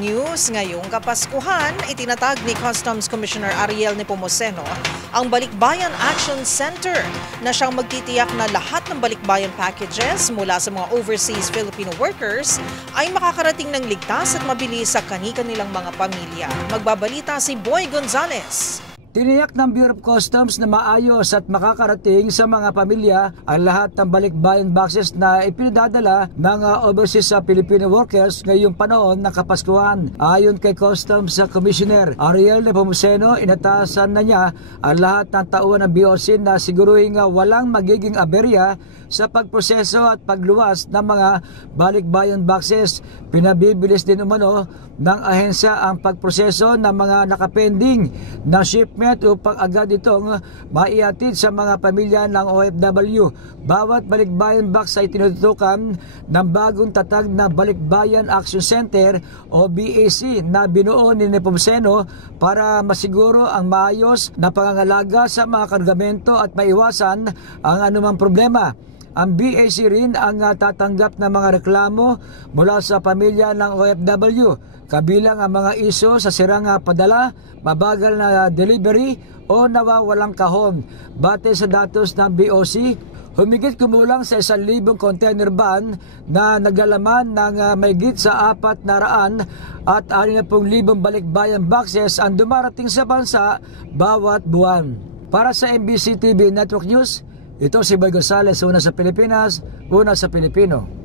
News ngayong Kapaskuhan, itinatag ni Customs Commissioner Ariel Nepomuceno ang Balikbayan Action Center na siyang magtitiyak na lahat ng balikbayan packages mula sa mga overseas Filipino workers ay makakarating ng ligtas at mabilis sa kani-kanilang mga pamilya. Magbabalita si Boy Gonzales. Tiniyak ng Bureau of Customs na maayos at makakarating sa mga pamilya ang lahat ng balikbayan boxes na ipinadadala ng overseas Filipino workers ngayong panahon ng Kapaskuhan. Ayon kay Customs Commissioner Ariel Nepomuceno, inatasan na niya ang lahat ng tauhan ng BOC na siguruhin walang magiging aberya sa pagproseso at pagluwas ng mga balikbayan boxes. Pinabibilis din umano ng ahensya ang pagproseso ng mga nakapending na shipment upang agad itong maiatid sa mga pamilya ng OFW. Bawat balikbayan box ay tinututukan ng bagong tatag na Balikbayan Action Center o BAC na binuo ni Nepomuceno para masiguro ang maayos na pangangalaga sa mga kargamento at maiwasan ang anumang problema. Ang BAC rin ang tatanggap ng mga reklamo mula sa pamilya ng OFW, kabilang ang mga iso sa sirang padala, mabagal na delivery o nawawalang kahon. Batay sa datos ng BOC, humigit kumulang sa 1,000 container van na naglalaman ng mahigit sa 400 at 60,000 balikbayan boxes ang dumarating sa bansa bawat buwan. Para sa MBC TV Network News, ito si Boy Gonzales, una sa Pilipinas, una sa Pilipino.